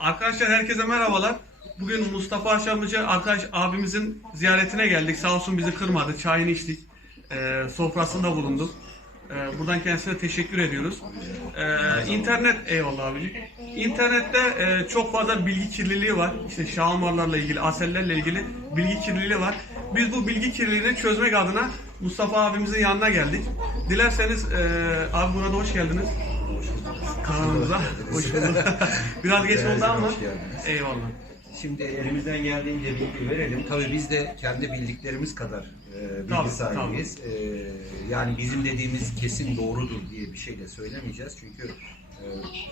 Arkadaşlar herkese merhabalar. Bugün Mustafa Aşamlıcı arkadaş abimizin ziyaretine geldik. Sağ olsun bizi kırmadı. Çayını içtik. Ee, sofrasında bulunduk. Ee, buradan kendisine teşekkür ediyoruz. Ee, internet eyvallah abicim. İnternette e, çok fazla bilgi kirliliği var. İşte şahmarlarla ilgili, asellerle ilgili bilgi kirliliği var. Biz bu bilgi kirliliğini çözmek adına Mustafa abimizin yanına geldik. Dilerseniz e, abi burada hoş geldiniz. Kanalımıza hoş bulduk. Biraz geç oldu ama eyvallah. Şimdi elimizden geldiğince bilgi verelim. Tabii biz de kendi bildiklerimiz kadar e, bilgi Tabii, sahibiyiz. E, yani bizim dediğimiz kesin doğrudur diye bir şey de söylemeyeceğiz. Çünkü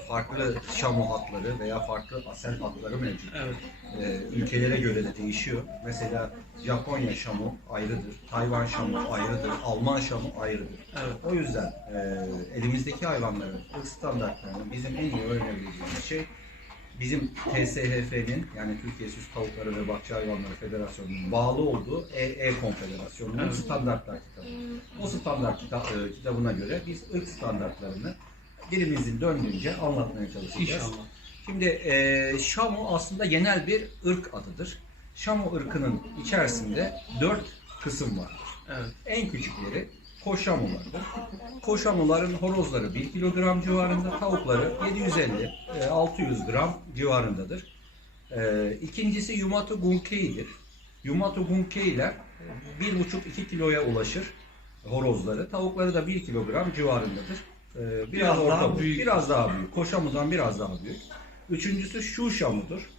farklı şamo hatları veya farklı asel hatları mevcut. Evet. E, ülkelere göre de değişiyor. Mesela Japonya şamu ayrıdır, Tayvan şamu ayrıdır, Alman şamu ayrıdır. Evet. O yüzden e, elimizdeki hayvanların ırk standartlarını bizim en iyi öğrenebileceğimiz şey bizim TSHF'nin yani Türkiye Süs Tavukları ve Bahçe Hayvanları Federasyonu'nun bağlı olduğu EE Konfederasyonu'nun Evet. standartlar kitabı. O standart kitap, e, kitabına göre biz ırk standartlarını dilimizin döndüğünce anlatmaya çalışacağız. İnşallah. Şimdi e, Şamu aslında genel bir ırk adıdır. Şamu ırkının içerisinde dört kısım vardır. Evet. En küçükleri koşamulardır. Koşamuların horozları 1 kilogram civarında, tavukları 750-600 gram civarındadır. E, ikincisi Yumatu Gunkei'dir. Yumatu Gunkei'ler 1,5-2 kiloya ulaşır horozları. Tavukları da 1 kilogram civarındadır. E, biraz, daha büyük. Biraz daha büyük. Koşamudan biraz daha büyük. Üçüncüsü Şuşamu'dur.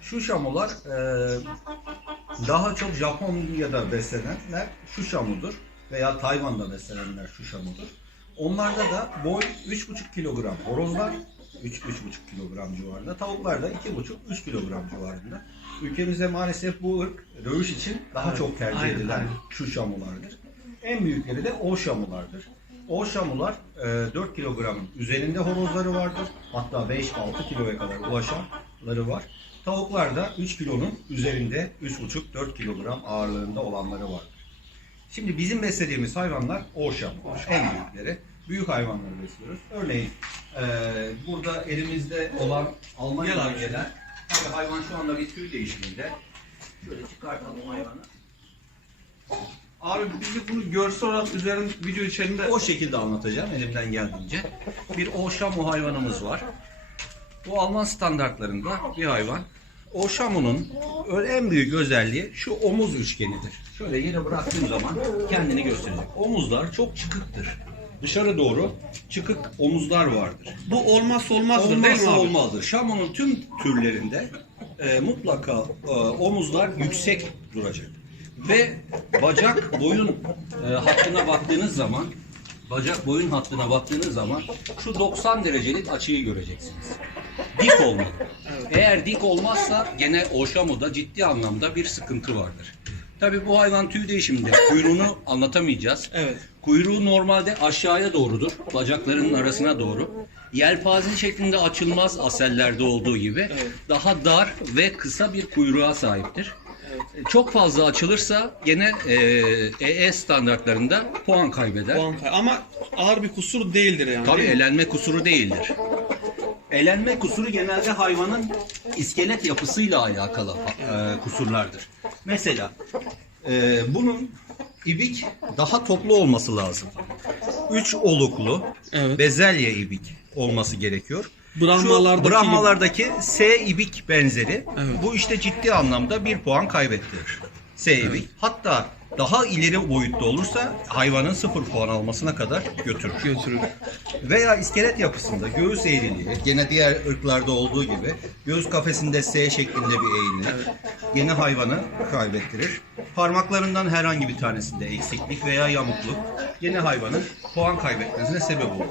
Şuşamular e, daha çok Japonya'da beslenenler Şuşamu'dur veya Tayvan'da beslenenler Şuşamu'dur. Onlarda da boy 3,5 kilogram horozlar 3-3,5 kilogram civarında. Tavuklar da 2,5-3 kilogram civarında. Ülkemizde maalesef bu ırk dövüş için daha Evet, çok tercih aynen, edilen aynen. Şuşamulardır. En büyükleri de Oşamulardır. Oşamular e, 4 kilogramın üzerinde horozları vardır. Hatta 5-6 kiloya kadar ulaşanları var. Tavuklar da 3 kilonun üzerinde 3,5-4 kilogram ağırlığında olanları vardır. Şimdi bizim beslediğimiz hayvanlar Oşam. En büyükleri. Büyük hayvanları besliyoruz. Örneğin e, burada elimizde olan Almanya'dan gelen tabii hayvan şu anda bir tüy değişiminde. Şöyle çıkartalım hayvanı. Abi biz de bunu görsel olarak üzerinde video içerisinde O şekilde anlatacağım elimden geldiğince. Bir Oşamu hayvanımız var. Bu Alman standartlarında bir hayvan. Oşamu'nun ö- en büyük özelliği şu omuz üçgenidir. Şöyle yere bıraktığım zaman kendini gösterecek. Omuzlar çok çıkıktır. Dışarı doğru çıkık omuzlar vardır. bu olmazsa olmazdır değil mi Olmazsa abi? olmazdır. Şamo'nun tüm türlerinde e, mutlaka e, omuzlar yüksek duracak. Ve bacak boyun e, hattına baktığınız zaman bacak boyun hattına baktığınız zaman şu 90 derecelik açıyı göreceksiniz. Dik olmalı. Eğer dik olmazsa gene Oşamo'da ciddi anlamda bir sıkıntı vardır. Tabii bu hayvan tüy değişiminde kuyruğunu anlatamayacağız. Evet. Kuyruğu normalde aşağıya doğrudur. Bacaklarının arasına doğru. Yelpaze şeklinde açılmaz asellerde olduğu gibi. Daha dar ve kısa bir kuyruğa sahiptir. Çok fazla açılırsa gene e, EE standartlarında puan kaybeder. Puan kay- Ama ağır bir kusur değildir yani. Tabii değil mi? elenme kusuru değildir. Elenme kusuru genelde hayvanın iskelet yapısıyla alakalı e, kusurlardır. Mesela e, bunun ibik daha toplu olması lazım. Üç oluklu Evet. bezelye ibik olması gerekiyor. Brahmalardaki Şu Brahmalardaki S ibik benzeri Evet. bu işte ciddi anlamda bir puan kaybettirir. S ibik. Hatta daha ileri boyutta olursa hayvanın sıfır puan almasına kadar götürür. götürür. Veya iskelet yapısında göğüs eğriliği, gene diğer ırklarda olduğu gibi göğüs kafesinde S şeklinde bir eğimlik gene hayvanı kaybettirir. Parmaklarından herhangi bir tanesinde eksiklik veya yamukluk gene hayvanın puan kaybetmesine sebep olur.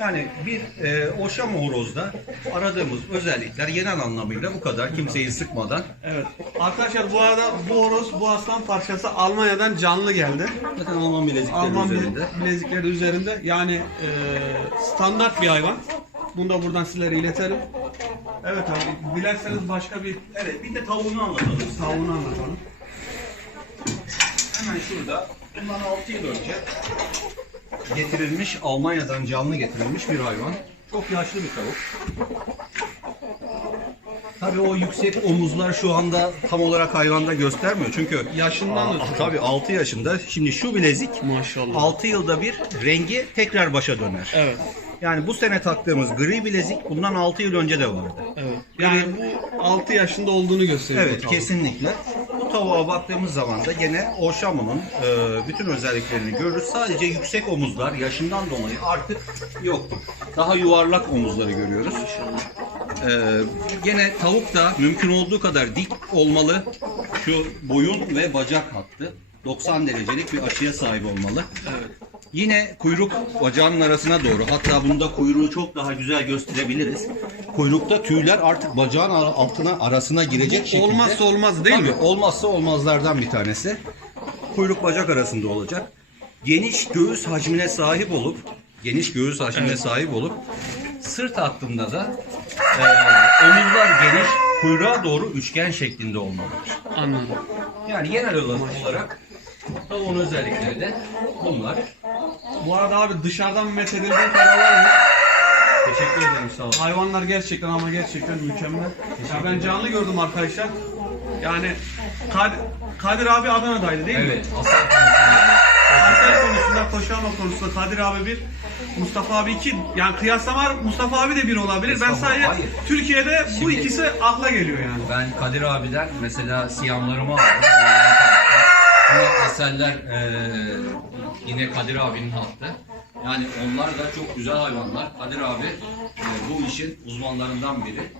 Yani bir e, oşamo horozda aradığımız özellikler genel anlamıyla bu kadar. Kimseyi sıkmadan. Evet. Arkadaşlar bu arada bu horoz, bu aslan parçası Almanya'dan canlı geldi. Zaten Alman bilezikleri Alman üzerinde. bile- bilezikleri üzerinde. Yani e, standart bir hayvan. Bunu da buradan sizlere iletelim. Evet abi. Dilerseniz başka bir Evet bir de tavuğunu anlatalım. tavuğunu anlatalım. Hemen şurada bundan 6 yıl önce getirilmiş Almanya'dan canlı getirilmiş bir hayvan. Çok yaşlı bir tavuk. Tabii o yüksek omuzlar şu anda tam olarak hayvanda göstermiyor. Çünkü Yaşından ötürü. tabii 6 yaşında. Şimdi şu bilezik Maşallah. 6 yılda bir rengi tekrar başa döner. Evet. Yani bu sene taktığımız gri bilezik bundan 6 yıl önce de vardı. Evet. Yani bu 6 yaşında olduğunu gösteriyor. Evet bu tavuk. kesinlikle. Tavuğa baktığımız zaman da gene o şamonun e, bütün özelliklerini görürüz. Sadece yüksek omuzlar yaşından dolayı artık yoktur. Daha yuvarlak omuzları görüyoruz. E, gene tavuk da mümkün olduğu kadar dik olmalı. Şu boyun ve bacak hattı 90 derecelik bir açıya sahip olmalı. Evet. Yine kuyruk bacağının arasına doğru. Hatta bunda kuyruğu çok daha güzel gösterebiliriz. Kuyrukta tüyler artık bacağın altına arasına girecek şekilde. Olmazsa olmaz değil mi? Tabii, olmazsa olmazlardan bir tanesi. Kuyruk bacak arasında olacak. Geniş göğüs hacmine sahip olup, geniş göğüs hacmine sahip olup, sırt hattında da e, omuzlar geniş, kuyruğa doğru üçgen şeklinde olmalıdır. Anladım. Yani genel olarak tavuğun özellikleri de bunlar. Bu arada abi dışarıdan methedildiği kadar var mı? Teşekkür ederim sağ olun. Hayvanlar gerçekten ama gerçekten mükemmel. Ya ben canlı gördüm arkadaşlar. Yani Kadir, Kadir abi Adana'daydı değil mi? Evet, asal konusunda koşama konusunda Kadir abi bir, Mustafa abi iki. Yani kıyaslama Mustafa abi de bir olabilir. Ben Mustafa- sadece hayır. Türkiye'de bu Şimdi- ikisi akla geliyor yani. ben Kadir abiden mesela siyamlarımı aldım. Yine aseller eee, yine Kadir abinin hattı. Yani onlar da çok güzel hayvanlar. Kadir abi eee, bu işin uzmanlarından biri.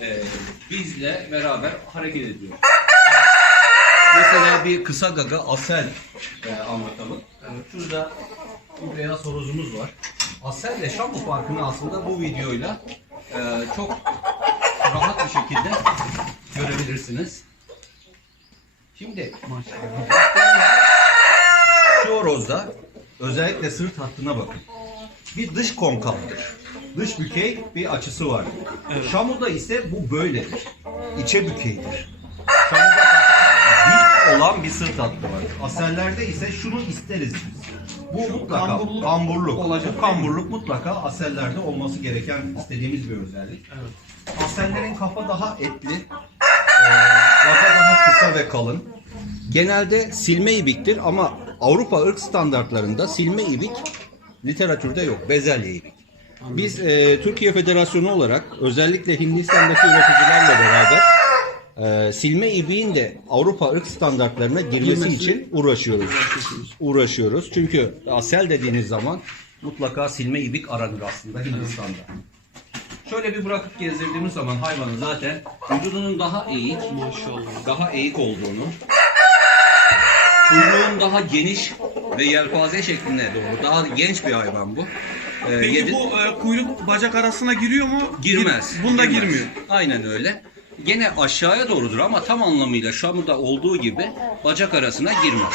Eee, bizle beraber hareket ediyor. Mesela bir kısa gaga asel eee, anlatalım. Şurada bir beyaz horozumuz var. Asel ile Şambu farkını aslında bu videoyla eee, çok rahat bir şekilde görebilirsiniz. Şimdi şu horozda özellikle sırt hattına bakın. Bir dış konkavdır. Dış bükey bir açısı var. Şamu'da ise bu böyledir. İçe bükeydir. Şamu'da dik olan bir sırt hattı var. Asellerde ise şunu isteriz biz. Bu mutlaka kamburluk kamburluk. olacak, Bu kamburluk mutlaka asellerde olması gereken istediğimiz bir özellik. Evet. Asellerin kafa daha etli, e, kafa daha kısa ve kalın. Genelde silme ibiktir ama Avrupa ırk standartlarında silme ibik literatürde yok. Bezelye ibik. Biz e, Türkiye Federasyonu olarak özellikle Hindistan'daki üreticilerle beraber e, silme ibiğin de Avrupa ırk standartlarına girmesi Girmesi- için uğraşıyoruz. Uğraşıyoruz. Çünkü asel dediğiniz zaman mutlaka silme ibik aranır aslında Hindistan'da. Şöyle bir bırakıp gezdirdiğimiz zaman hayvanın zaten vücudunun daha eğik, Maşallah. daha eğik olduğunu, kuyruğun daha geniş ve yelpaze şekline doğru, daha genç bir hayvan bu. Ee, Peki yedi- bu e, kuyruk bacak arasına giriyor mu? girmez. Gir- Bunda girmez. girmiyor. Aynen öyle. Gene aşağıya doğrudur ama tam anlamıyla Şamu'da olduğu gibi bacak arasına girmez.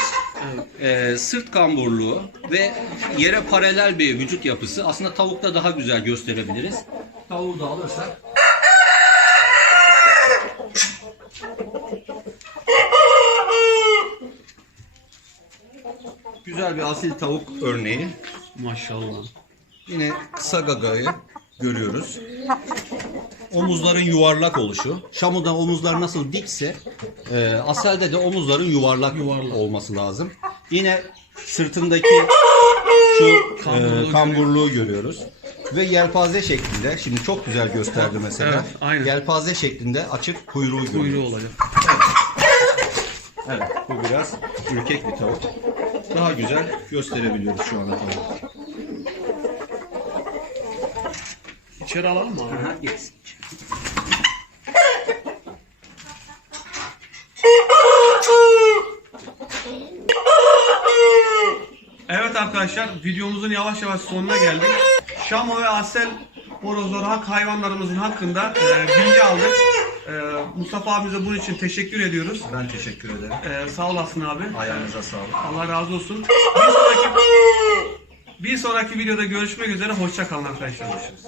Ee, sırt kamburluğu ve yere paralel bir vücut yapısı aslında tavukta daha güzel gösterebiliriz. Tavuğu da alırsak güzel bir asil tavuk örneği. Maşallah. Yine kısa gagayı görüyoruz. Omuzların yuvarlak oluşu. Şamu'da omuzlar nasıl dikse e, Asel'de de omuzların yuvarlak, Yuvarlak. olması lazım. Yine sırtındaki şu e, Kamburluğu kamburluğu görüyoruz. Ve yelpaze şeklinde, şimdi çok güzel gösterdi mesela. Evet, aynen. Yelpaze şeklinde açık kuyruğu görüyoruz. Kuyruğu olacak. Evet, bu biraz ürkek bir tavuk. Daha güzel gösterebiliyoruz şu anda tavuğu. İçeri alalım mı? Aha, yes. Evet arkadaşlar videomuzun yavaş yavaş sonuna geldik. Şamo ve Asel horozları hak hayvanlarımızın hakkında e, bilgi aldık. E, Mustafa abimize bunun için teşekkür ediyoruz. Ben teşekkür ederim. E, sağ olasın abi. Ayağınıza sağlık. Allah razı olsun. Bir sonraki, bir sonraki videoda görüşmek üzere. Hoşça kalın arkadaşlar. Görüşürüz.